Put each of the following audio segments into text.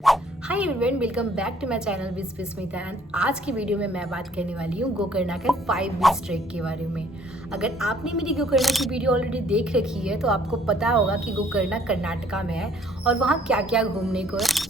Hi everyone, welcome back to my channel Vismita. And आज की video में मैं बात करने वाली हूँ गोकर्णा के 5 बीच ट्रैक के बारे में। अगर आपने मेरी गोकर्णा की वीडियो ऑलरेडी देख रखी है तो आपको पता होगा कि गोकर्णा कर्नाटका में है और वहाँ क्या क्या घूमने को है।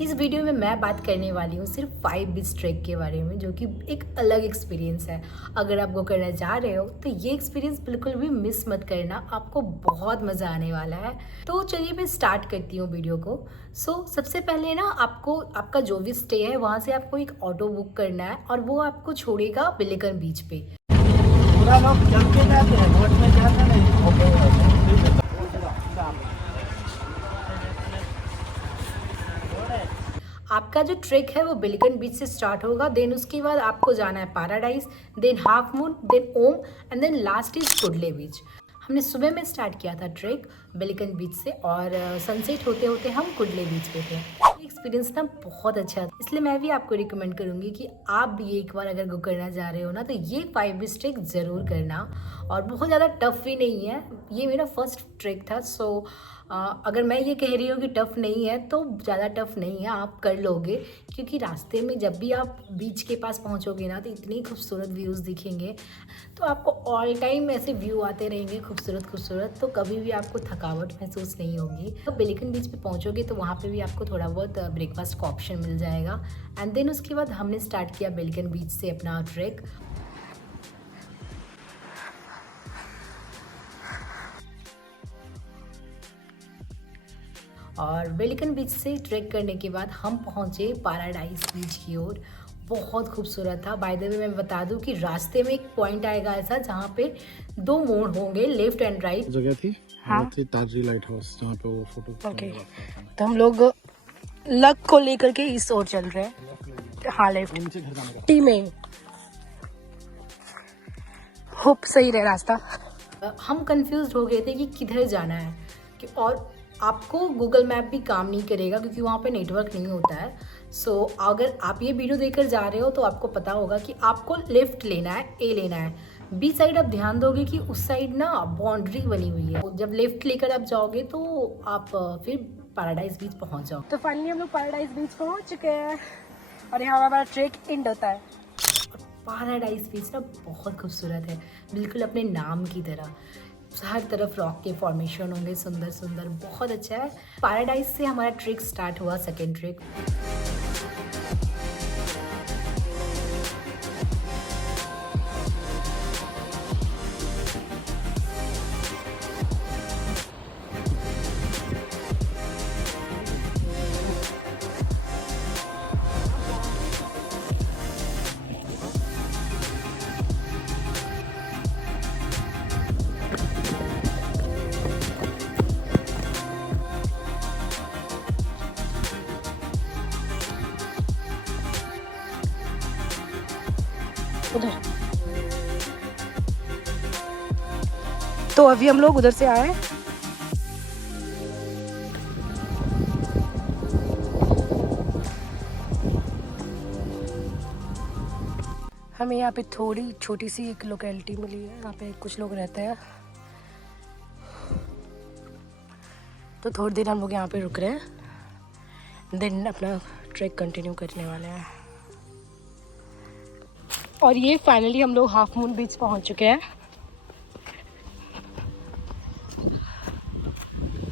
इस वीडियो में मैं बात करने वाली हूँ सिर्फ 5 बीच ट्रैक के बारे में, जो कि एक अलग एक्सपीरियंस है। अगर आप गोकर्णा जा रहे हो तो ये एक्सपीरियंस बिल्कुल भी मिस मत करना, आपको बहुत मज़ा आने वाला है। तो चलिए मैं स्टार्ट करती हूँ वीडियो को। सबसे पहले ना आपको आपका जो भी स्टे है वहाँ से आपको एक ऑटो बुक करना है और वो आपको छोड़ेगा बिलिकन बीच पे। पूरा लोग चल के जाते हैं, बोट में जाते नहीं। आपका जो ट्रैक है वो बिलिकन बीच से स्टार्ट होगा, देन उसके बाद आपको जाना है Paradise, then Half Moon, then Om and then last is Kudle beach. हमने सुबह में स्टार्ट किया था ट्रैक बिलिकन बीच से और सनसेट होते होते हम कुडले बीच पे थे। एक्सपीरियंस ना बहुत अच्छा था, इसलिए मैं भी आपको रिकमेंड करूँगी कि आप भी एक बार अगर गोकर्णा जा रहे हो ना तो ये 5 बीच ट्रैक ज़रूर करना। और बहुत ज़्यादा टफ भी नहीं है, ये मेरा फर्स्ट ट्रैक था। अगर मैं ये कह रही हूँ कि टफ़ नहीं है तो ज़्यादा टफ़ नहीं है, आप कर लोगे। क्योंकि रास्ते में जब भी आप बीच के पास पहुँचोगे ना तो इतनी खूबसूरत व्यूज़ दिखेंगे, तो आपको ऑल टाइम ऐसे व्यू आते रहेंगे खूबसूरत खूबसूरत, तो कभी भी आपको थकावट महसूस नहीं होगी। तो बिलिकन बीच पे पहुँचोगे तो वहाँ पे भी आपको थोड़ा बहुत ब्रेकफास्ट का ऑप्शन मिल जाएगा। एंड देन उसके बाद हमने स्टार्ट किया बिलिकन बीच से अपना ट्रैक। और वेलिकन बीच से ट्रैक करने के बाद हम पहुँचे पैराडाइज बीच की ओर। बहुत खूबसूरत था। बाय द वे मैं बता दूं कि रास्ते में एक पॉइंट आएगा ऐसा जहाँ पे 2 मोड़ होंगे, लेफ्ट एंड राइट। जगह थी, हाँ थी ताजरी लाइट हाउस, जहाँ पे वो फोटो। ओके, तो हम लोग लक को लेकर के इस ओर चल रहे हैं। हाँ लेफ्ट टी में होप सही रहे रास्ता। हम कंफ्यूज हो गए थे कि किधर जाना है और आपको गूगल मैप भी काम नहीं करेगा क्योंकि वहाँ पे नेटवर्क नहीं होता है। अगर आप ये वीडियो देखकर जा रहे हो तो आपको पता होगा कि आपको लेफ्ट लेना है, ए लेना है। बी साइड आप ध्यान दोगे कि उस साइड ना बाउंड्री बनी हुई है, जब लेफ्ट लेकर आप जाओगे तो आप फिर पैराडाइज बीच पहुँच जाओ। तो फाइनली हम लोग पैराडाइज बीच पहुंच चुके हैं और यहाँ हमारा ट्रेक एंड होता है। पैराडाइज बीच ना बहुत खूबसूरत है, बिल्कुल अपने नाम की तरह। हर तरफ रॉक के फॉर्मेशन होंगे, सुंदर सुंदर, बहुत अच्छा है। पैराडाइज से हमारा ट्रिक स्टार्ट हुआ, सेकेंड ट्रिक। उधर तो अभी हम लोग उधर से आए। हमें यहाँ पे थोड़ी छोटी सी एक लोकेलिटी मिली है, यहाँ पे कुछ लोग रहते हैं, तो थोड़ी देर हम लोग यहाँ पे रुक रहे हैं, देन अपना ट्रैक कंटिन्यू करने वाले हैं। और ये फाइनली हम लोग हाफ मून बीच पहुँच चुके हैं।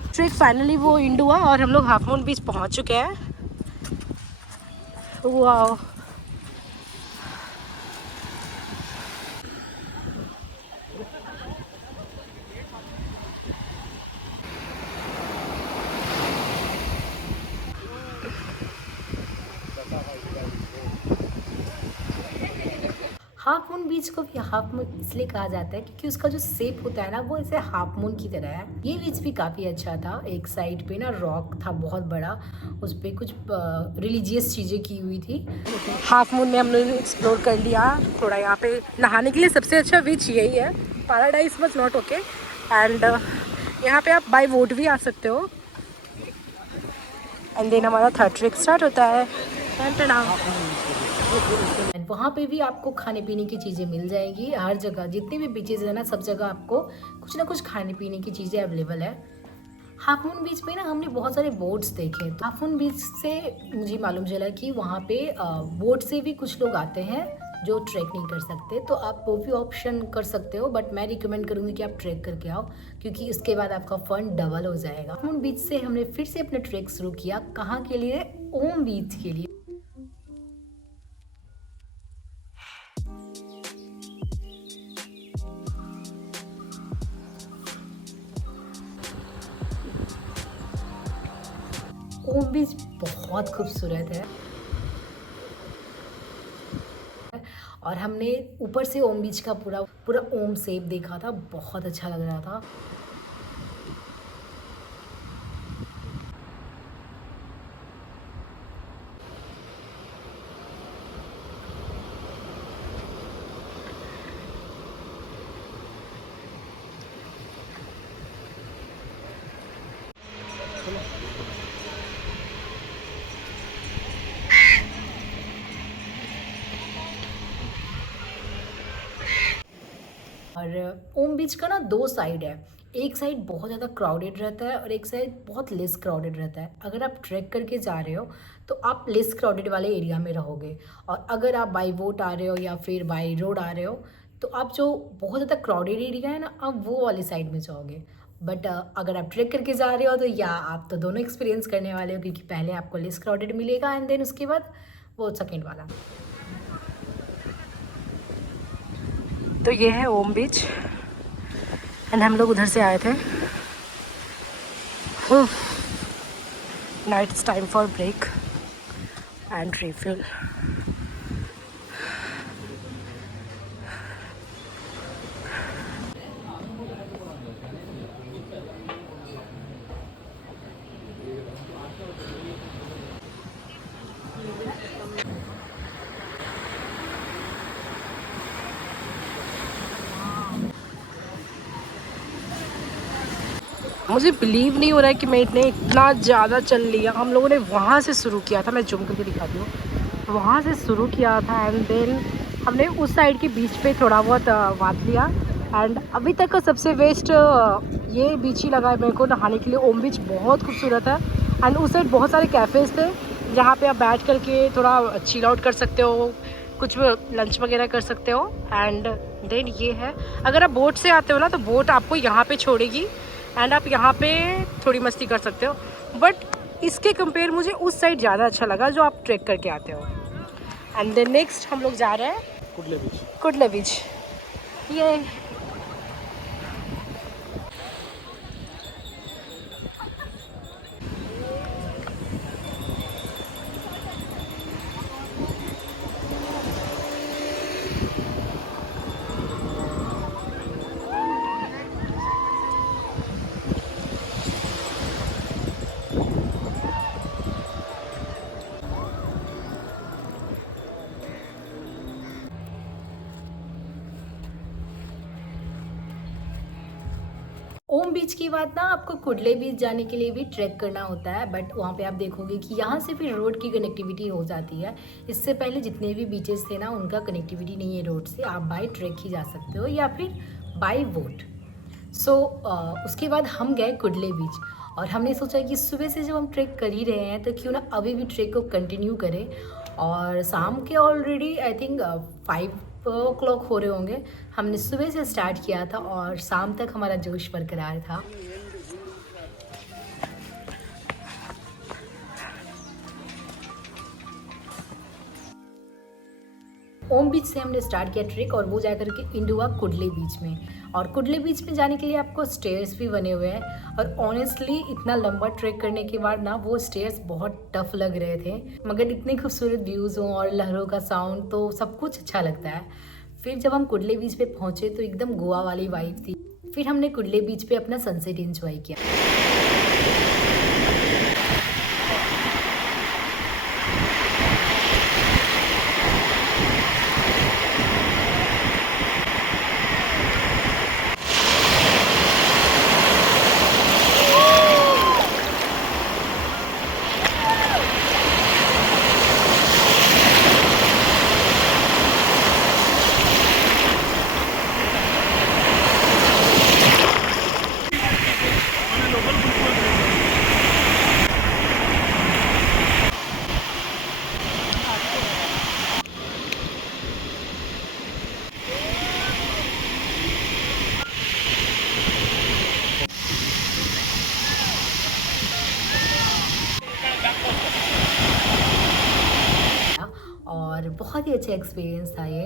ट्रैक फाइनली वो एंड हुआ और हम लोग हाफ मून बीच पहुँच चुके हैं। वाह, हाफ मून बीच को भी हाफ मून इसलिए कहा जाता है क्योंकि उसका जो शेप होता है ना वो ऐसे हाफ मून की तरह है। ये बीच भी काफ़ी अच्छा था। एक साइड पे ना रॉक था बहुत बड़ा, उस पर कुछ रिलीजियस चीज़ें की हुई थी। हाफ मून में हमने एक्सप्लोर कर लिया थोड़ा। यहाँ पे नहाने के लिए सबसे अच्छा बीच यही है। Paradise was not okay and यहाँ पे आप बाय वोट भी आ सकते हो। एंड देन हमारा थर्ड ट्रिक स्टार्ट होता है। एंड वहाँ पे भी आपको खाने पीने की चीज़ें मिल जाएगी। हर जगह जितने भी बीचेज है ना, सब जगह आपको कुछ ना कुछ खाने पीने की चीज़ें अवेलेबल है। हाफ मून बीच पे ना हमने बहुत सारे बोट्स देखे। तो हाफ मून बीच से मुझे मालूम चला कि वहाँ पे बोट से भी कुछ लोग आते हैं जो ट्रैक नहीं कर सकते, तो आप वो भी ऑप्शन कर सकते हो, बट मैं रिकमेंड करूँगी कि आप ट्रैक करके आओ, क्योंकि इसके बाद आपका फन डबल हो जाएगा। हाफ मून बीच से हमने फिर से अपना ट्रैक शुरू किया। कहाँ के लिए? ओम बीच के लिए। ओम बीच बहुत खूबसूरत है और हमने ऊपर से ओम बीच का पूरा पूरा ओम शेप देखा था, बहुत अच्छा लग रहा था। और ओम बीच का ना 2 साइड है। एक साइड बहुत ज़्यादा क्राउडेड रहता है और एक साइड बहुत लेस क्राउडेड रहता है। अगर आप ट्रैक करके जा रहे हो तो आप लेस क्राउडेड वाले एरिया में रहोगे, और अगर आप बाई बोट आ रहे हो या फिर बाई रोड आ रहे हो तो आप जो बहुत ज़्यादा क्राउडेड एरिया है ना, आप वो वाली साइड में जाओगे। बट अगर आप ट्रैक करके जा रहे हो तो या आप तो दोनों एक्सपीरियंस करने वाले हो, क्योंकि पहले आपको लेस क्राउडेड मिलेगा एंड देन उसके बाद वो सेकेंड वाला। तो ये है ओम बीच एंड हम लोग उधर से आए थे। Now it's time for break and refill. मुझे बिलीव नहीं हो रहा है कि मैं इतना ज़्यादा चल लिया। हम लोगों ने वहाँ से शुरू किया था, मैं जूम करके दिखाती हूँ, वहाँ से शुरू किया था एंड देन हमने उस साइड के बीच पे थोड़ा बहुत बात लिया एंड अभी तक का सबसे बेस्ट ये बीच ही लगा है मेरे को नहाने के लिए। ओम बीच बहुत खूबसूरत है एंड उस साइड बहुत सारे कैफ़ेज़ थे जहाँ पे आप बैठ करके थोड़ा चिल आउट कर सकते हो, कुछ लंच वगैरह कर सकते हो। एंड देन ये है, अगर आप बोट से आते हो ना तो बोट आपको यहाँ पे छोड़ेगी एंड आप यहाँ पे थोड़ी मस्ती कर सकते हो, बट इसके कंपेयर मुझे उस साइड ज़्यादा अच्छा लगा जो आप ट्रैक करके आते हो। एंड देन नेक्स्ट हम लोग जा रहे हैं कुडले बीच। ये ओम बीच के बाद ना आपको कुडले बीच जाने के लिए भी ट्रैक करना होता है, बट वहाँ पे आप देखोगे कि यहाँ से फिर रोड की कनेक्टिविटी हो जाती है। इससे पहले जितने भी बीचेस थे ना उनका कनेक्टिविटी नहीं है रोड से, आप बाई ट्रैक ही जा सकते हो या फिर बाई बोट। सो उसके बाद हम गए कुडले बीच और हमने सोचा कि सुबह से जब हम ट्रैक कर ही रहे हैं तो क्यों ना अभी भी ट्रैक को कंटिन्यू करें। और शाम के ऑलरेडी आई थिंक 5 o'clock हो रहे होंगे। हमने सुबह से स्टार्ट किया था और शाम तक हमारा जोश बरकरार था। ओम बीच से हमने स्टार्ट किया ट्रिक और वो जा करके एंड हुआ कुडले बीच में। और कुडले बीच में जाने के लिए आपको स्टेयर्स भी बने हुए हैं और ऑनेस्टली इतना लंबा ट्रैक करने के बाद ना वो स्टेयर्स बहुत टफ लग रहे थे, मगर इतने खूबसूरत व्यूज़ हों और लहरों का साउंड तो सब कुछ अच्छा लगता है। फिर जब हम कुडले बीच पे पहुँचे तो एकदम गोवा वाली वाइब थी। फिर हमने कुडले बीच पे अपना सनसेट एंजॉय किया। और बहुत ही अच्छा एक्सपीरियंस था ये।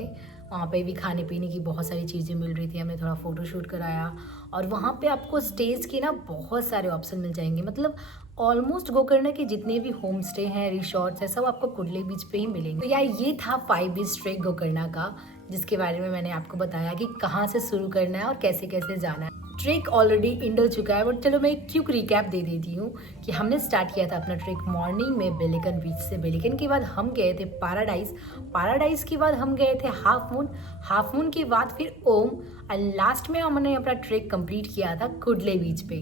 वहाँ पे भी खाने पीने की बहुत सारी चीज़ें मिल रही थी, हमने थोड़ा फ़ोटो शूट कराया। और वहाँ पे आपको स्टेज के ना बहुत सारे ऑप्शन मिल जाएंगे, मतलब ऑलमोस्ट गोकर्ण के जितने भी होम स्टे हैं, रिसोर्ट्स हैं, सब आपको कुडले बीच पे ही मिलेंगे। तो यार ये था 5 बीच ट्रेक गोकर्ण का, जिसके बारे में मैंने आपको बताया कि कहाँ से शुरू करना है और कैसे कैसे जाना है। ट्रेक ऑलरेडी एंड हो चुका है, बट चलो मैं एक क्विक रिकैप दे देती हूँ कि हमने स्टार्ट किया था अपना ट्रेक मॉर्निंग में बेलिकन बीच से। बेलिकन के बाद हम गए थे पैराडाइज, पैराडाइज के बाद हम गए थे हाफ मून, हाफ मून के बाद फिर ओम, और लास्ट में हमने अपना ट्रेक कंप्लीट किया था कुडले बीच पे।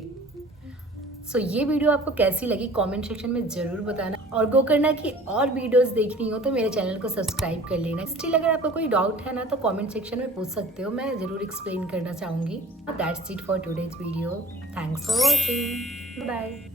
सो ये वीडियो आपको कैसी लगी कमेंट सेक्शन में ज़रूर बताना, और गोकर्ण की और वीडियोस देखनी हो तो मेरे चैनल को सब्सक्राइब कर लेना। स्टिल अगर आपको कोई डाउट है ना तो कमेंट सेक्शन में पूछ सकते हो, मैं ज़रूर एक्सप्लेन करना चाहूँगी। That's it for today's video, thanks for watching, bye.